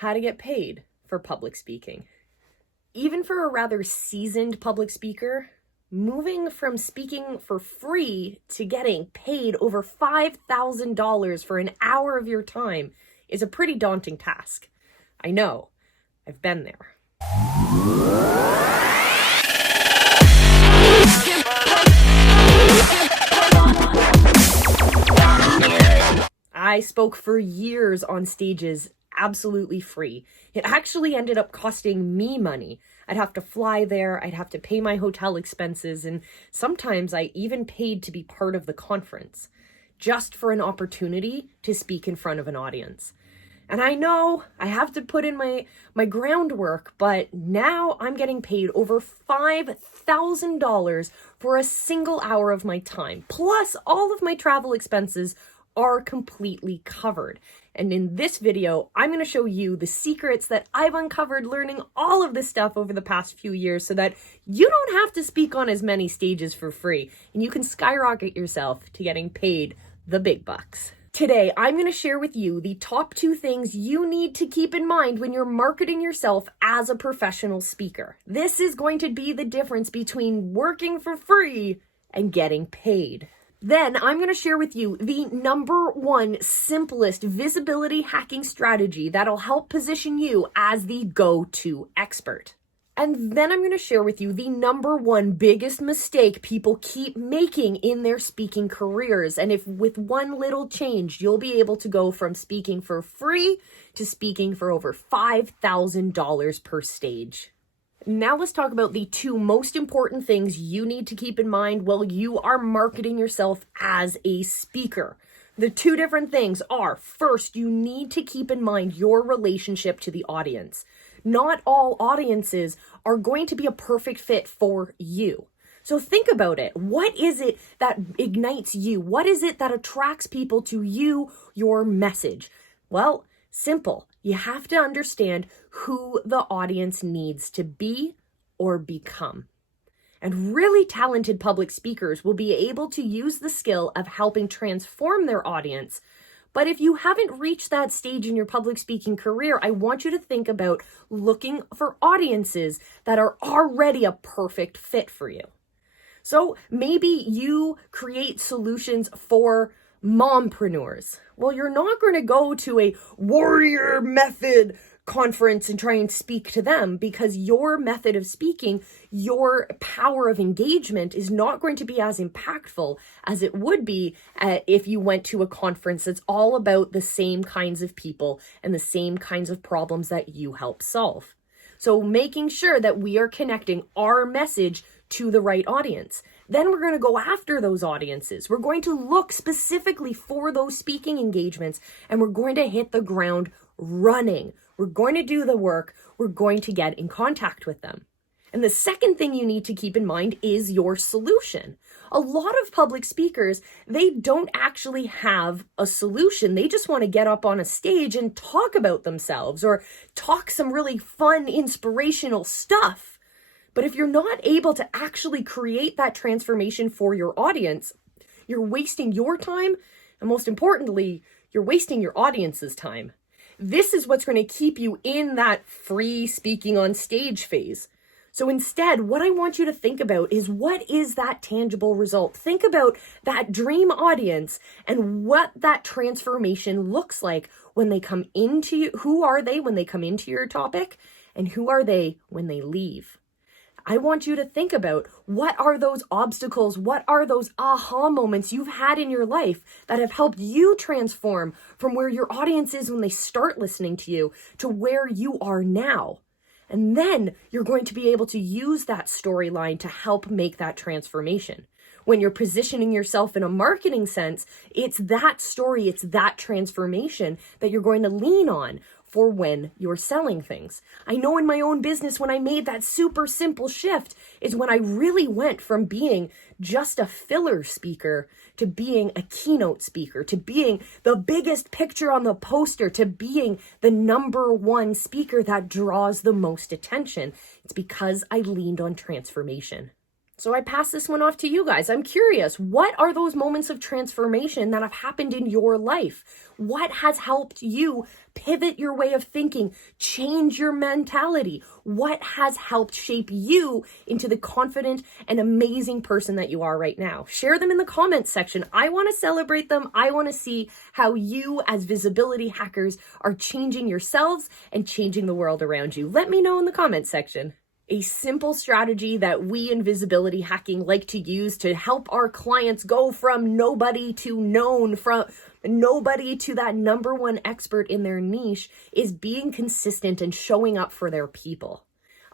how to get paid for public speaking. Even for a rather seasoned public speaker, moving from speaking for free to getting paid over $5,000 for an hour of your time is a pretty daunting task. I know, I've been there. I spoke for years on stages absolutely free. It actually ended up costing me money. I'd have to fly there, I'd have to pay my hotel expenses, and sometimes I even paid to be part of the conference, just for an opportunity to speak in front of an audience. And I know I have to put in my groundwork, but now I'm getting paid over $5,000 for a single hour of my time, plus all of my travel expenses are completely covered. And in this video, I'm going to show you the secrets that I've uncovered learning all of this stuff over the past few years so that you don't have to speak on as many stages for free and you can skyrocket yourself to getting paid the big bucks. Today, I'm going to share with you the top 2 things you need to keep in mind when you're marketing yourself as a professional speaker. This is going to be the difference between working for free and getting paid. Then I'm going to share with you the number 1 simplest visibility hacking strategy that'll help position you as the go-to expert. And then I'm going to share with you the number 1 biggest mistake people keep making in their speaking careers. And if with one little change, you'll be able to go from speaking for free to speaking for over $5,000 per stage. Now let's talk about the 2 most important things you need to keep in mind while you are marketing yourself as a speaker. The 2 different things are, first, you need to keep in mind your relationship to the audience. Not all audiences are going to be a perfect fit for you. So think about it. What is it that ignites you? What is it that attracts people to you, your message? Well, simple. You have to understand who the audience needs to be or become. And really talented public speakers will be able to use the skill of helping transform their audience. But if you haven't reached that stage in your public speaking career, I want you to think about looking for audiences that are already a perfect fit for you. So maybe you create solutions for mompreneurs. Well, you're not going to go to a warrior method conference and try and speak to them because your method of speaking, your power of engagement is not going to be as impactful as it would be if you went to a conference that's all about the same kinds of people and the same kinds of problems that you help solve. So making sure that we are connecting our message to the right audience. Then we're going to go after those audiences. We're going to look specifically for those speaking engagements and we're going to hit the ground running. We're going to do the work. We're going to get in contact with them. And the second thing you need to keep in mind is your solution. A lot of public speakers, they don't actually have a solution. They just want to get up on a stage and talk about themselves or talk some really fun, inspirational stuff. But if you're not able to actually create that transformation for your audience, you're wasting your time, and most importantly, you're wasting your audience's time. This is what's going to keep you in that free speaking on stage phase. So instead, what I want you to think about is what is that tangible result? Think about that dream audience and what that transformation looks like when they come into you. Who are they when they come into your topic? And who are they when they leave? I want you to think about what are those obstacles, what are those aha moments you've had in your life that have helped you transform from where your audience is when they start listening to you to where you are now. And then you're going to be able to use that storyline to help make that transformation. When you're positioning yourself in a marketing sense, it's that story, it's that transformation that you're going to lean on for when you're selling things. I know in my own business, when I made that super simple shift is when I really went from being just a filler speaker to being a keynote speaker, to being the biggest picture on the poster, to being the number 1 speaker that draws the most attention. It's because I leaned on transformation. So I pass this one off to you guys. I'm curious, what are those moments of transformation that have happened in your life? What has helped you pivot your way of thinking, change your mentality? What has helped shape you into the confident and amazing person that you are right now? Share them in the comments section. I want to celebrate them. I want to see how you as visibility hackers are changing yourselves and changing the world around you. Let me know in the comments section. A simple strategy that we in visibility hacking like to use to help our clients go from nobody to known, from nobody to that number one expert in their niche, is being consistent and showing up for their people.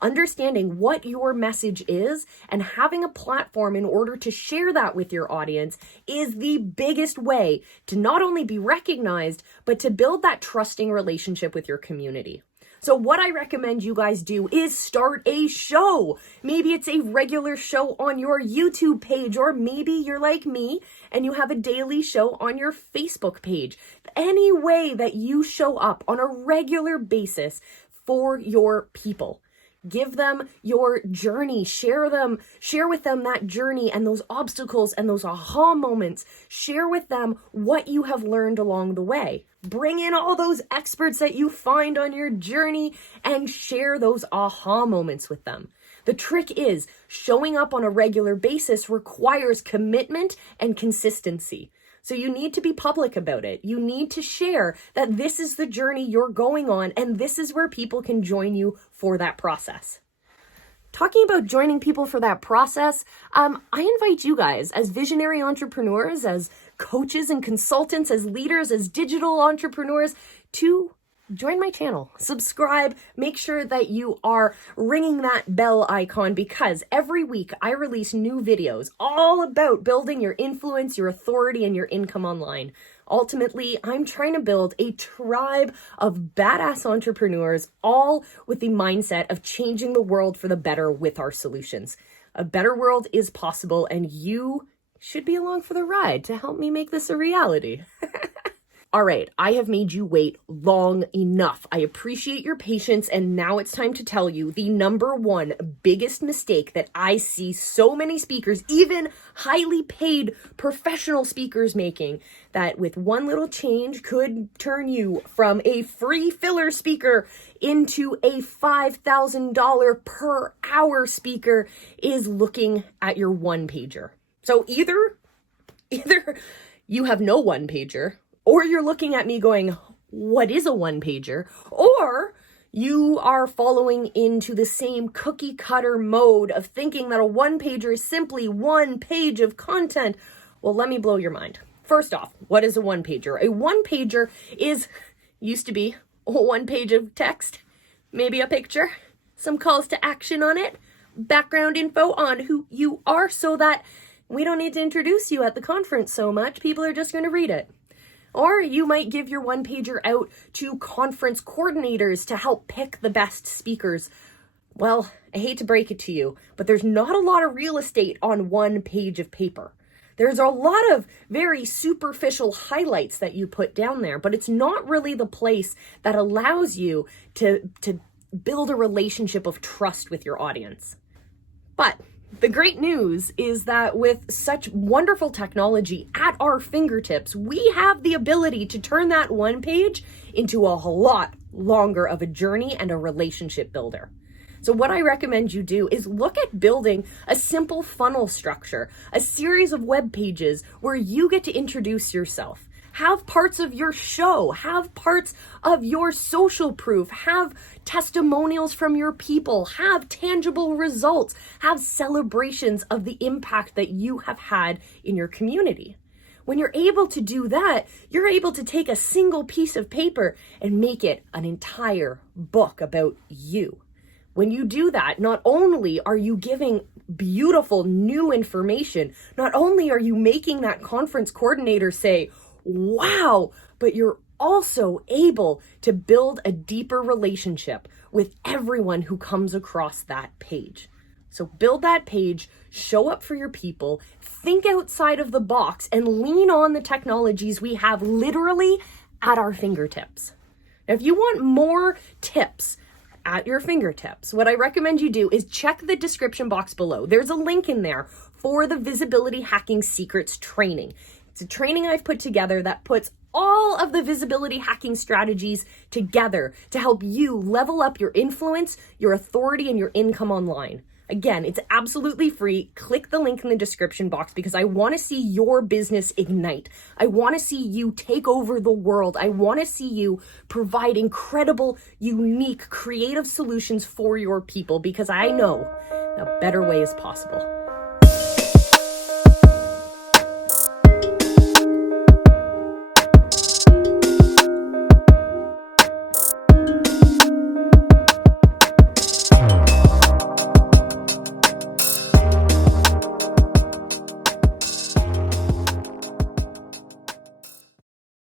Understanding what your message is and having a platform in order to share that with your audience is the biggest way to not only be recognized, but to build that trusting relationship with your community. So what I recommend you guys do is start a show. Maybe it's a regular show on your YouTube page, or maybe you're like me and you have a daily show on your Facebook page. Any way that you show up on a regular basis for your people. Give them your journey, share with them that journey and those obstacles and those aha moments. Share with them what you have learned along the way. Bring in all those experts that you find on your journey and share those aha moments with them. The trick is showing up on a regular basis requires commitment and consistency. So you need to be public about it. You need to share that this is the journey you're going on and this is where people can join you for that process. Talking about joining people for that process, I invite you guys as visionary entrepreneurs, as coaches and consultants, as leaders, as digital entrepreneurs to join my channel, subscribe, make sure that you are ringing that bell icon, because every week I release new videos all about building your influence, your authority, and your income online. Ultimately, I'm trying to build a tribe of badass entrepreneurs, all with the mindset of changing the world for the better with our solutions. A better world is possible, and you should be along for the ride to help me make this a reality. All right, I have made you wait long enough. I appreciate your patience, and now it's time to tell you the number one biggest mistake that I see so many speakers, even highly paid professional speakers, making, that with one little change could turn you from a free filler speaker into a $5,000 per hour speaker, is looking at your one-pager. So either you have no one-pager, or you're looking at me going, what is a one-pager? Or you are following into the same cookie cutter mode of thinking that a one-pager is simply one page of content. Well, let me blow your mind. First off, what is a one-pager? A one-pager used to be one page of text, maybe a picture, some calls to action on it, background info on who you are, so that we don't need to introduce you at the conference so much. People are just going to read it. Or you might give your one-pager out to conference coordinators to help pick the best speakers. Well, I hate to break it to you, but there's not a lot of real estate on one page of paper. There's a lot of very superficial highlights that you put down there, but it's not really the place that allows you to build a relationship of trust with your audience. But the great news is that with such wonderful technology at our fingertips, we have the ability to turn that one page into a lot longer of a journey and a relationship builder. So what I recommend you do is look at building a simple funnel structure, a series of web pages where you get to introduce yourself. Have parts of your show, have parts of your social proof, have testimonials from your people, have tangible results, have celebrations of the impact that you have had in your community. When you're able to do that, you're able to take a single piece of paper and make it an entire book about you. When you do that, not only are you giving beautiful new information, not only are you making that conference coordinator say, wow, but you're also able to build a deeper relationship with everyone who comes across that page. So build that page, show up for your people, think outside of the box, and lean on the technologies we have literally at our fingertips. Now, if you want more tips at your fingertips. What I recommend you do is check the description box below. There's a link in there for the Visibility Hacking Secrets training. It's a training I've put together that puts all of the visibility hacking strategies together to help you level up your influence, your authority, and your income online. Again, it's absolutely free. Click the link in the description box because I want to see your business ignite. I want to see you take over the world. I want to see you provide incredible, unique, creative solutions for your people because I know a better way is possible.